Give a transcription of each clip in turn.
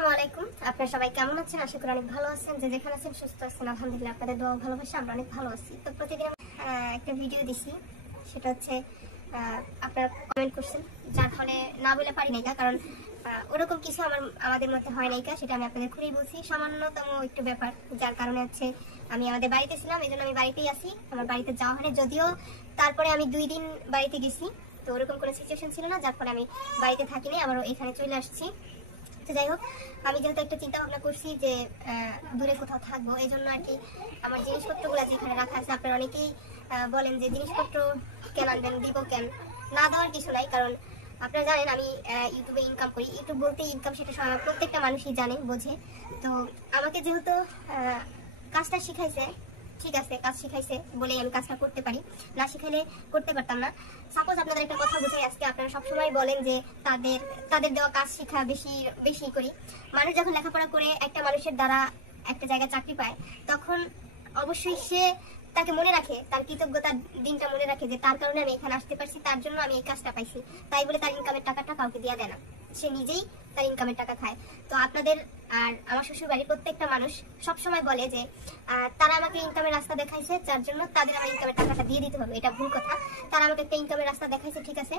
আসসালামু আলাইকুম। আপনারা সবাই কেমন আছেন? আশা করি অনেক ভালো আছেন। যে যেখানে আছেন সুস্থ আছেন, আলহামদুলিল্লাহ। আপনাদের দোয়া ভালোবাসা আমরা অনেক ভালো আছি। তো প্রতিদিন একটা ভিডিও দিছি, সেটা হচ্ছে আপনারা কমেন্ট করছেন, যার ফলে না বলে পারি নাই, কারণ ওরকম কিছু আমাদের মধ্যে হয় নাই, সেটা আমি আপনাদের খুলেই বলছি। সামান্যতম একটু ব্যাপার, যার কারণে হচ্ছে আমি আমাদের বাড়িতে ছিলাম, এই জন্য আমি বাড়িতেই আছি। আমার বাড়িতে যাওয়া হয়নি, যদিও তারপরে আমি 2 দিন বাড়িতে গেছি। তো ওরকম কোনো সিচুয়েশন ছিল না, যার ফলে আমি বাড়িতে থাকিনি, আবার এখানে চলে আসছি। তো যাই হোক, আমি যেহেতু একটা চিন্তা ভাবনা করছি যে দূরে কোথাও থাকবো, এই জন্য আর কি আমার জিনিসপত্রগুলো যেখানে রাখা আছে, আপনারা অনেকেই বলেন যে জিনিসপত্র কেন আনবেন, দিব কেন, না দেওয়ার কিছু নাই। কারণ আপনারা জানেন আমি ইউটিউবে ইনকাম করি। ইউটিউব বলতে ইনকাম, সেটা প্রত্যেকটা মানুষই জানে, বোঝে। তো আমাকে যেহেতু কাজটা শিখাইছে, ঠিক আছে, কাজ শিখাইছে বলেই আমি কাজটা করতে পারি, না শিখাইলে করতে পারতাম না। সাপোজ আপনাদের একটা কথা বোঝাই, আজকে আপনারা সবসময় বলেন যে তাদের দেওয়া কাজ শিখা বেশি করি। মানুষ যখন লেখাপড়া করে একটা মানুষের দ্বারা একটা জায়গায় চাকরি পায়, তখন অবশ্যই সে তাকে মনে রাখে, তার কৃতজ্ঞতার দিনটা মনে রাখে, যে তার কারণে আমি এখানে আসতে পারছি, তার জন্য আমি এই কাজটা পাইছি। তাই বলে তার ইনকামের টাকাটা কাউকে দেওয়া দেয় না, সে নিজেই তার ইনকামের টাকা খায়। তো আপনাদের আর আমার শ্বশুর বাড়ির প্রত্যেকটা মানুষ সবসময় বলে যে তারা আমাকে ইনকামের রাস্তা দেখাইছে, যার জন্য তাদের আমার ইনকামের টাকাটা দিয়ে দিতে হবে। এটা ভুল কথা। তারা আমাকে একটা ইনকামের রাস্তা দেখাইছে, ঠিক আছে,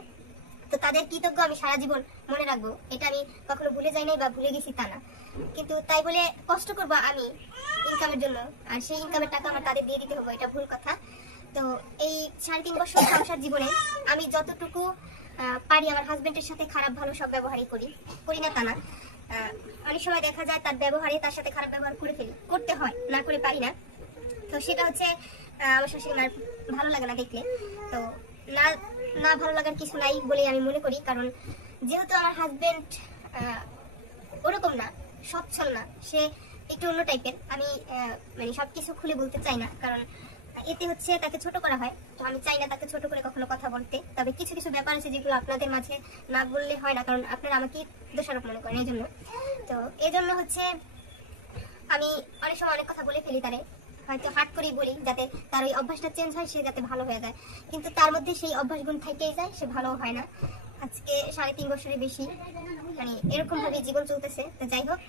তো তাদের কৃতজ্ঞ আমি সারা জীবন মনে রাখবো। এটা আমি কখনো ভুলে যাই নাই বা ভুলে গেছি তা না, কিন্তু তাই বলে কষ্ট করবো আমি ইনকামের জন্য, আর সেই ইনকামের টাকা আমার তাদের দিয়ে দিতে হবে, এটা ভুল কথা। তো এই 3.5 বছর সংসার জীবনে আমি যতটুকু পারি আমার হাজবেন্ডের সাথে খারাপ ভালো সব ব্যবহারই করি না তা না। অনেক সময় দেখা যায় তার ব্যবহারে তার সাথে খারাপ ব্যবহার করে ফেলি, করতে হয়, না করে পারি না। তো সেটা হচ্ছে আমার শাশুড়ি মার ভালো লাগে না দেখলে। তো না ভালো লাগার কিছু নাই বলে আমি মনে করি, কারণ যেহেতু আমার হাজবেন্ড ওরকম না, সচ্ছল না, সে একটু অন্য টাইপের। আমি মানে সবকিছু খুলে বলতে চাই না, কারণ এতে হচ্ছে তাকে ছোট করা হয়। তো আমি চাই না তাকে ছোট করে কখনো কথা বলতে। তবে কিছু কিছু ব্যাপার আছে যেগুলো আপনাদের মাঝে না বললে হয় না, কারণ আপনারা আমাকে দোষারোপ মনে করেন, এই জন্য। তো এই জন্য হচ্ছে আমি অনেক সময় অনেক কথা বলে ফেলি, তারে হয়তো হাট করেই বলি, যাতে তার ওই অভ্যাসটা চেঞ্জ হয়, সে যাতে ভালো হয়ে যায়। কিন্তু তার মধ্যে সেই অভ্যাসগুলো থেকেই যায়, সে ভালো হয় না। আজকে 3.5 বছরের বেশি মানে এরকম ভাবে জীবন চলতেছে। তো যাই হোক,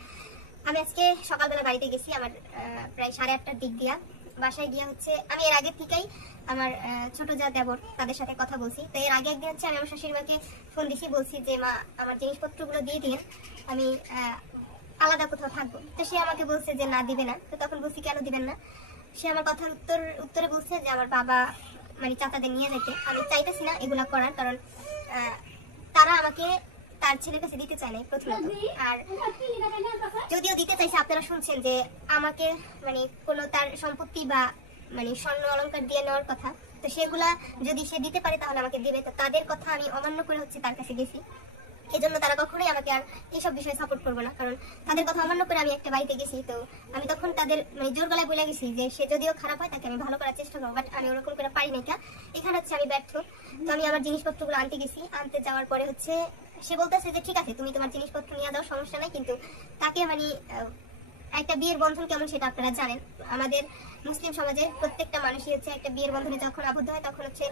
আমি আজকে সকালবেলা বাড়িতে গেছি, আমার প্রায় 8:30টার দিক দিয়া। বাসায় গিয়ে হচ্ছে আমি এর আগে থেকেই আমার ছোট যা দেবর তাদের সাথে কথা বলছি। তো এর আগে একদিন হচ্ছে আমি আমার শাশুড়ি মাকে ফোন দিছি, বলছি যে মা আমার জিনিসপত্রগুলো দিয়ে দিন, আমি আলাদা কোথাও থাকবো। তো সে আমাকে বলছে যে না, দিবে না। তো তখন বলছি কেন দিবেন না? সে আমার কথার উত্তরে বলছে যে আমার বাবা মানে চাচাদের নিয়ে যেতে। আমি চাইতেছি না এগুলা করার, কারণ তারা আমাকে তার ছেলের কাছে দিতে চায় না প্রথমত। আর যদিও দিতে চাইছে, আপনারা শুনছেন যে আমাকে মানে কোনো তার সম্পত্তি বা মানে স্বর্ণ অলংকার দিয়ে নেওয়ার কথা, তো সেগুলা যদি সে দিতে পারে তাহলে আমাকে দিবে। তো তাদের কথা আমি অমান্য করে হচ্ছে তার কাছে গেছি, এজন্য তারা কখনোই আমাকে আর এইসব বিষয়ে সাপোর্ট করবে না, কারণ তাদের কথা অমান্য করে আমি একটা বাড়িতে গেছি। তো আমি তখন তাদের মানে জোর গলায় বলে গেছি যে সে যদিও খারাপ হয় তাকে আমি ভালো করার চেষ্টা করবো, বাট আমি ওরকম করে পারি না। এখানে হচ্ছে আমি ব্যর্থ। তো আমি আমার জিনিসপত্রগুলো আনতে গেছি, আনতে যাওয়ার পরে হচ্ছে সে বলতেছে যে ঠিক আছে তুমি তোমার জিনিসপত্র নিয়ে যাও, সমস্যা নাই। কিন্তু তাকে মানে একটা বিয়ের বন্ধন কেমন সেটা আপনারা জানেন। আমাদের মুসলিম সমাজে প্রত্যেকটা মানুষই হচ্ছে একটা বিয়ের বন্ধনে যখন আবদ্ধ হয়, তখন হচ্ছে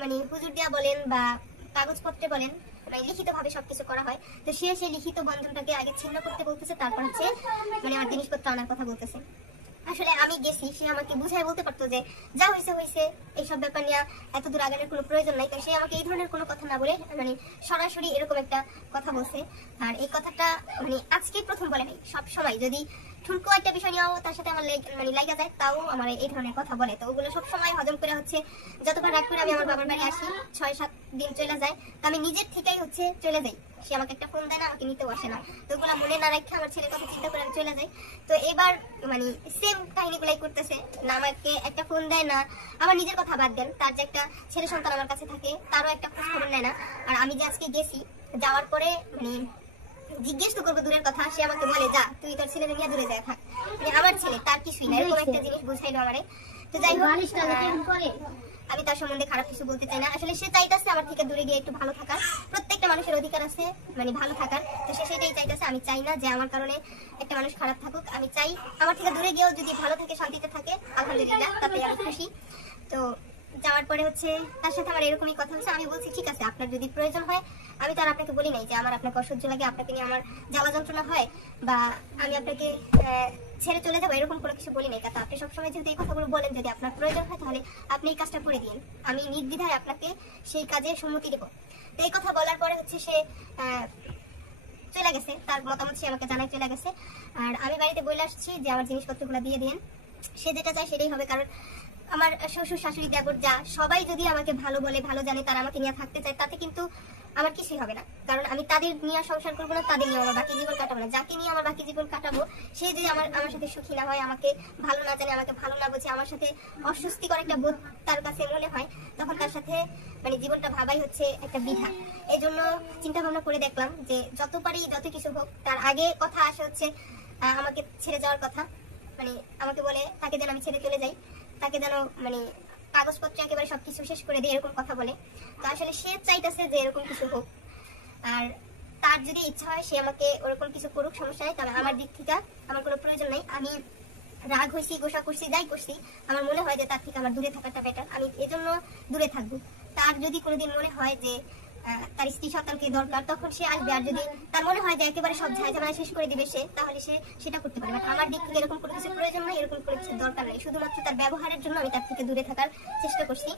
মানে হুজুর দিয়া বলেন বা কাগজপত্রে বলেন, মানে লিখিত ভাবে সবকিছু করা হয়। তো সে সেই লিখিত বন্ধনটাকে আগে ছিন্ন করতে বলতেছে, তারপর হচ্ছে মানে আমার জিনিসপত্র আনার কথা বলতেছে। আসলে আমি গেছি, সে আমাকে বুঝাই বলতে পারতো যে যা হয়েছে হয়েছে, এইসব ব্যাপার নিয়ে এত দূর আগানোর কোনো প্রয়োজন নাই। তো সে আমাকে এই ধরনের কোনো কথা না বলে মানে সরাসরি এরকম একটা কথা বলছে। আর এই কথাটা মানে আজকে প্রথম বলে নাই, সব সময় যদি ঠুনকো একটা বিষয় নিয়েও তার সাথে আমার মানে লাগা যায়, তাও আমার এই ধরনের কথা বলে। তো ওগুলো সবসময় হজম করে হচ্ছে যতবার রাগ করে আমি আমার বাবার বাড়ি আসি, 6-7 দিন চলে যায়। তো আমি নিজের থেকেই হচ্ছে চলে যাই, সে আমাকে একটা ফোন দেয় না, আমাকে নিতেও আসে না। তো ওগুলো মনে না রেখে আমার ছেলের কথা চিন্তা করে আমি চলে যাই। তো এবার মানে সেম কাহিনীগুলাই করতেছে, না আমাকে একটা ফোন দেয় না। আমার নিজের কথা বাদ দেন, তার যে একটা ছেলে সন্তান আমার কাছে থাকে, তারও একটা খোঁজ খবর নেয় না। আর আমি যে আজকে গেছি, যাওয়ার পরে মানে জিজ্ঞেস তো করবো দূরের কথা, সে আমাকে বলে যা তুই তোর ছেলে নিয়ে দূরে যায় থাক, মানে আমার ছেলে তার কিছুই না, এরকম একটা জিনিস বুঝাইলো আমারে। তো যাই হোক, আমি তার সম্বন্ধে খারাপ কিছু বলতে চাই না। আসলে সে চাইতেছে আমার থেকে দূরে গিয়ে একটু ভালো থাকার, প্রত্যেকটা মানুষের অধিকার আছে মানে ভালো থাকার। তো সে সেটাই চাইতেছে। আমি চাই না যে আমার কারণে একটা মানুষ খারাপ থাকুক। আমি চাই আমার থেকে দূরে গিয়েও যদি ভালো থাকে, শান্তিতে থাকে, আলহামদুলিল্লাহ, তাতে আমি খুশি। তো যাওয়ার পরে হচ্ছে তার সাথে আমার এরকমই কথা হচ্ছে। আমি বলছি ঠিক আছে, আপনার যদি প্রয়োজন হয়, আমি তো আর আপনাকে বলি নাই যে আমার আপনাকে অসহ্য লাগে, আপনাকে নিয়ে আমার জ্বালা যন্ত্রণা হয়, বা আমি আপনাকে ছেড়ে চলে যাবো, এরকম কোনো কিছু বলি নাই। কারণ আপনি সবসময় যদি এই কথাগুলো বলেন, যদি আপনার প্রয়োজন হয় তাহলে আপনি এই কাজটা করে দিন, আমি নির্দ্বিধায় আপনাকে সেই কাজে সম্মতি দেবো। তো এই কথা বলার পরে হচ্ছে সে চলে গেছে, তার মতামত সে আমাকে জানাই চলে গেছে। আর আমি বাড়িতে বলে আসছি যে আমার জিনিসপত্রগুলো দিয়ে দিন, সে যেটা চায় সেটাই হবে। কারণ আমার শ্বশুর শাশুড়ি দেবর যা সবাই যদি আমাকে ভালো বলে, ভালো জানে, তারা আমাকে নিয়ে থাকতে চায়, তাতে কিন্তু আমার কিছুই হবে না। কারণ আমি তাদের নিয়ে সংসার করবো না, তাদের নিয়ে আমার বাকি জীবন কাটাবো না। যাকে নিয়ে আমার বাকি জীবন কাটাবো সে যদি আমার সাথে সুখী না হয়, আমাকে ভালো না জানে, আমাকে ভালো না বোঝে, আমার সাথে অস্বস্তিকর একটা বোধ তার কাছে মনে হয়, তখন তার সাথে মানে জীবনটা ভাবাই হচ্ছে একটা বৃথা। এই জন্য চিন্তা ভাবনা করে দেখলাম যে যত পারি যত কিছু হোক, তার আগে কথা আসে হচ্ছে আমাকে ছেড়ে যাওয়ার কথা। মানে আমাকে বলে তাকে যেন আমি ছেড়ে চলে যাই, তাকে যেন মানে কাগজপত্র একেবারে সবকিছু শেষ করে দিয়ে, এরকম কথা বলে। তো আসলে সে চাইতেছে যে এরকম কিছু হোক, আর তার যদি ইচ্ছা হয় সে আমাকে ওরকম কিছু করুক, সমস্যা নেই। তবে আমার দিক থেকে আমার কোনো প্রয়োজন নেই। আমি রাগ হয়েছি, গোসা করছি, যাই করছি, আমার মনে হয় যে তার থেকে আমার দূরে থাকাটা বেটার, আমি এজন্য দূরে থাকবো। তার যদি কোনোদিন মনে হয় যে তার স্ত্রী সন্তানকে দরকার, তখন সে আসবে। আর যদি তার মনে হয় যে একেবারে সব ঝামেলা শেষ করে দিবে সে, তাহলে সে সেটা করতে পারে। বাট আমার দিক থেকে এরকম কোনো কিছু প্রয়োজন নেই, এরকম কোনো কিছু দরকার নেই। শুধুমাত্র তার ব্যবহারের জন্য আমি তার থেকে দূরে থাকার চেষ্টা করছি।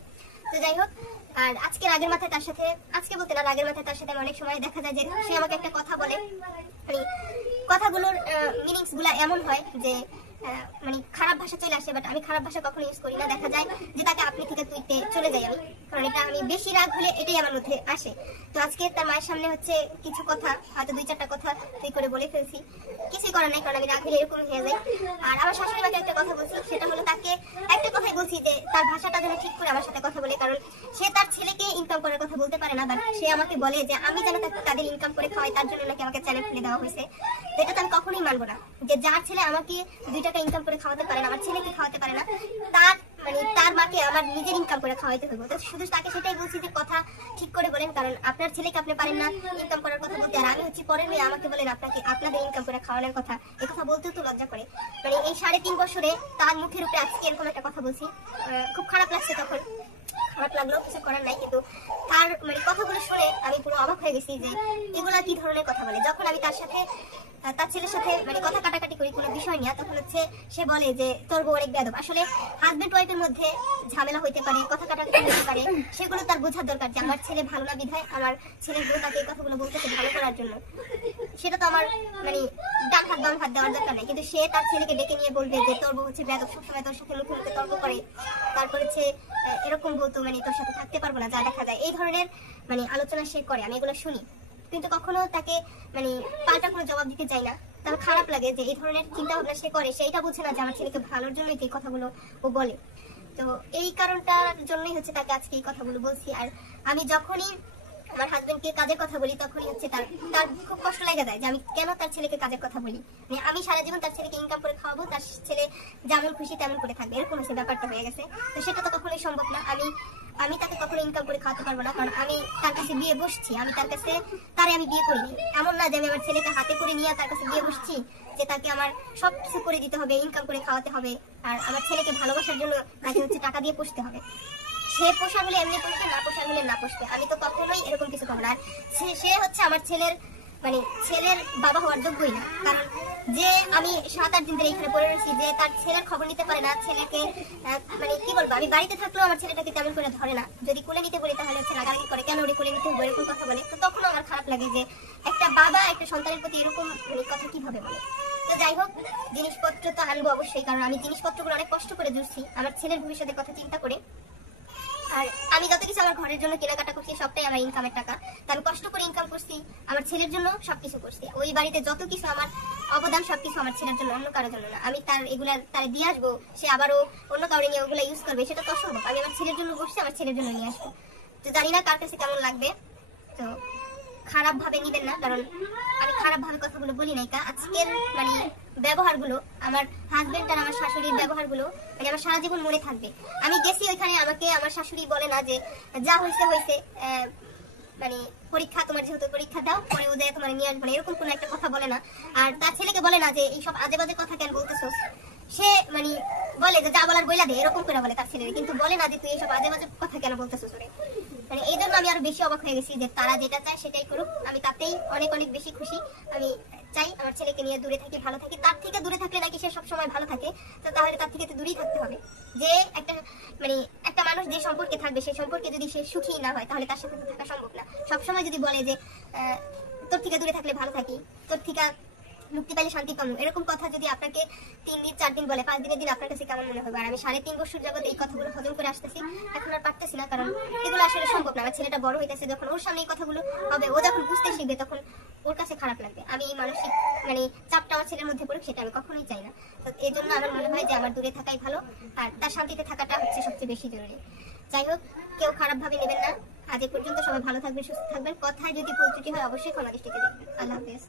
তো যাই হোক, আর আজকে রাগের মাথায় তার সাথে, আজকে বলতে না, রাগের মাথায় তার সাথে অনেক সময় দেখা যায় যে সে আমাকে একটা কথা বলে, মানে কথাগুলোর মিনিংস গুলা এমন হয় যে মানে খারাপ ভাষা চলে আসে। বাট আমি খারাপ ভাষা কখনো ইউজ করি না। দেখা যায় যে তাকে আপনি থেকে তুইতে চলে যাই আমি, কারণ এটা আমি বেশি রাগ হলে এটাই আমার মধ্যে আসে। তো আজকে তার মায়ের সামনে হচ্ছে কিছু কথা, হয়তো 2-4টা কথা তুই করে বলে ফেলছি, কিছুই করার নাই, কারণ আমি রাগ হলে এরকম হয়ে যাই। আর আমার শাশুড়ি মাকে একটা কথা বলছি, সেটা হলো তাকে একটা কথাই বলছি যে তার ভাষাটা যেন ঠিক করে আমার সাথে কথা বলে। কারণ সে তার ছেলেকে ইনকাম করার কথা বলতে পারে না, বাট সে আমাকে বলে যে আমি যেন তাদের ইনকাম করে খাওয়াই, তার জন্য নাকি আমাকে চ্যানেল খুলে দেওয়া হয়েছে। যেটা তো আমি কখনোই মানবো না, যে যার ছেলে আমাকে 2 টাকা ইনকাম করে খাওয়াতে পারে না, আমার ছেলেকে খাওয়াতে পারে না, তার মানে তার মাকে আমার নিজের ইনকাম করে খাওয়াইতে হবে। তো শুধু তাকে সেটাই বলছি যে কথা ঠিক করে বলেন, কারণ আপনার ছেলেকে আপনি পারেন না ইনকাম করার কথা বলতে, আর আমি হচ্ছি পরের মেয়ে, আমাকে বলেন আপনাকে আপনাদের ইনকাম করে খাওয়ানোর কথা। এই কথা বলতেও তো লজ্জা করে। মানে এই 3.5 বছরে তার মুখের উপরে আজকে এরকম একটা কথা বলছি, খুব খারাপ লাগছে। তখন খারাপ লাগলো, কিছু করার নাই। কিন্তু তার মানে কথাগুলো শুনে আমি পুরো অবাক হয়ে গেছি যে এগুলা কি ধরনের কথা বলে। যখন আমি তার সাথে, তার ছেলের সাথে মানে কথা কাটাকাটি করি কোনো বিষয় নিয়ে, তখন হচ্ছে সে বলে যে তোর বউ অনেক বেয়াদব। আসলে হাজবেন্ড ওয়াইফের মধ্যে ঝামেলা হইতে পারে, কথা কাটাকাটি হতে পারে, সেগুলো তার বোঝার দরকার যে আমার ছেলে ভালো না বিধায় আমার ছেলের বউ তাকে এই কথাগুলো বলতেছে ভালো করার জন্য। সেটা তো আমার মানে ডান হাত বাম হাত দেওয়ার দরকার নেই। কিন্তু সে তার ছেলেকে ডেকে নিয়ে বলবে যে তোর বউ হচ্ছে বেয়াদব, সবসময় তোর সাথে মুখে মুখে তর্ক করে, তারপর হচ্ছে এরকম বলতো মানে তোর সাথে থাকতে পারবো না, যা দেখা যায় এই ধরনের মানে আলোচনা সে করে। আমি এগুলো শুনি, কিন্তু কখনো তাকে মানে পাল্টা কোনো জবাব দিতে চাই না। তার খারাপ লাগে যে এই ধরনের চিন্তা ভাবনা সে করে, সেইটা বুঝে না যে আমার ছেলেকে ভালোর জন্যই এই কথাগুলো ও বলে। তো এই কারণটার জন্যই হচ্ছে তাকে আজকে এই কথাগুলো বলছি। আর আমি যখনই আমার হাজবেন্ডকে কাজের কথা বলি, তখনই হচ্ছে তার খুব কষ্ট লেগে যায় যে আমি কেন তার ছেলেকে কাজের কথা বলি। মানে আমি সারা জীবন তার ছেলেকে ইনকাম করে খাওয়াবো, তার ছেলে যেমন খুশি তেমন করে থাকবে, এরকম হচ্ছে ব্যাপারটা হয়ে গেছে। তো সেটা তো কখনোই সম্ভব না। আমি তাকে কখনো ইনকাম করে খাওয়াতে পারবো না, কারণ আমি তার কাছে বিয়ে বসছি, আমি তার কাছে তারে আমি বিয়ে করিনি। এমন না যে আমি আমার ছেলেকে হাতে করে নিয়ে তার কাছে বিয়ে বসছি, যে তাকে আমার সবকিছু করে দিতে হবে, ইনকাম করে খাওয়াতে হবে, আর আমার ছেলেকে ভালোবাসার জন্য তাকে হচ্ছে টাকা দিয়ে পুষতে হবে। সে পোষা হলে এমনি পুষবে, না পোষা হলে না পুষবে। আমি তো কখনোই এরকম কিছু করবো না। আর সে হচ্ছে আমার ছেলের মানে ছেলের বাবা হওয়ার যোগ্যই না। কারণ যে আমি 7-8 দিন ধরে এখানে পড়ে রয়েছি, যে তার ছেলের খবর নিতে পারে না, ছেলেকে মানে কি বলবো, আমি বাড়িতে থাকলেও আমার ছেলেটাকে তেমন করে ধরে না। যদি কোলে নিতে বলি তাহলে হচ্ছে রাগারাগি করে, কেন ওরে কোলে নিতে হবে, এরকম কথা বলে। তো তখন আমার খারাপ লাগে যে একটা বাবা একটা সন্তানের প্রতি এরকম মানে কথা কিভাবে বলে। তো যাই হোক, জিনিসপত্র তো আনবো অবশ্যই, কারণ আমি জিনিসপত্রগুলো অনেক কষ্ট করে জুড়ছি আমার ছেলের ভবিষ্যতের কথা চিন্তা করে। আর আমি যত কিছু আমার ঘরের জন্য কেনাকাটা করছি সবটাই আমার ইনকামের টাকা। তো আমি কষ্ট করে ইনকাম করছি, আমার ছেলের জন্য সবকিছু করছি। ওই বাড়িতে যত কিছু আমার অবদান সবকিছু আমার ছেলের জন্য, অন্য কারোর জন্য না। আমি তার এগুলা তার দিয়ে আসবো, সে আবারও অন্য কাউরে নিয়ে ওগুলো ইউজ করবে, সেটা তো অসম্ভব। আমি আমার ছেলের জন্য বসছি, আমার ছেলের জন্য নিয়ে আসবো। তো জানি না কার কাছে কেমন লাগবে, তো খারাপ ভাবে নিবেন না, কারণ আমি খারাপ ভাবে কথাগুলো বলি নাই। আজকের মানে ব্যবহারগুলো আমার হাজবেন্ড আর আমার শাশুড়ির ব্যবহারগুলো মানে আমার সারা জীবন মনে থাকবে। আমি গেছি ওইখানে, আমাকে আমার শাশুড়ি বলে না যে যা হয়েছে হয়েছে, মানে পরীক্ষা তোমার যেহেতু পরীক্ষা দাও, পরে ও যায় তোমার নিয়ে আসবে, এরকম কোনো একটা কথা বলে না। আর তার ছেলেকে বলে না যে এইসব আজে বাজে কথা কেন বলতেছো। সে মানে বলে যে যা বলার বইলা দে, এরকম করে বলে তার ছেলেরে, কিন্তু বলে না যে তুই এইসব আজে বাজে কথা কেন বলতেছিস ওরে। মানে এই জন্য আমি আরো বেশি অবাক হয়ে গেছি যে তারা যেটা চায় সেটাই করুক, আমি তাতেই অনেক অনেক বেশি খুশি। আমি চাই আমার ছেলেকে নিয়ে দূরে থাকি, ভালো থাকি। তার থেকে দূরে থাকলে নাকি সে সবসময় ভালো থাকে, তো তাহলে তার থেকে তো দূরেই থাকতে হবে। যে একটা মানে একটা মানুষ যে সম্পর্কে থাকবে সেই সম্পর্কে যদি সে সুখী না হয় তাহলে তার সাথে তো থাকা সম্ভব না। সবসময় যদি বলে যে তোর থেকে দূরে থাকলে ভালো থাকি, তোর থেকে মুক্তি পাইলে শান্তি পাবো, এরকম কথা যদি আপনাকে 3 দিন 4 দিন বলে, 5 দিনের দিন আপনার কাছে কেমন মনে হবে? আর আমি 3.5 বছর যাবত এই কথাগুলো হজম করে আসতেছি, এখন আর পারতেছি না, কারণ এগুলো আসলে সম্ভব না। আমার ছেলেটা বড় হইতেছে, যখন ওর সামনে এই কথাগুলো হবে, ও যখন বুঝতে শিখবে তখন ওর কাছে খারাপ লাগবে। আমি এই মানসিক মানে চাপটা আমার ছেলের মধ্যে পড়ুক সেটা আমি কখনোই চাই না। তো এই জন্য আমার মনে হয় যে আমার দূরে থাকাই ভালো, আর তার শান্তিতে থাকাটা হচ্ছে সবচেয়ে বেশি জরুরি। যাই হোক, কেউ খারাপভাবে নেবেন না। আজ এ পর্যন্ত সবাই ভালো থাকবেন, সুস্থ থাকবেন। কথায় যদি ভুল ত্রুটি হয় অবশ্যই ক্ষমা দৃষ্টিতে দেখবেন। আল্লাহ হাফেজ।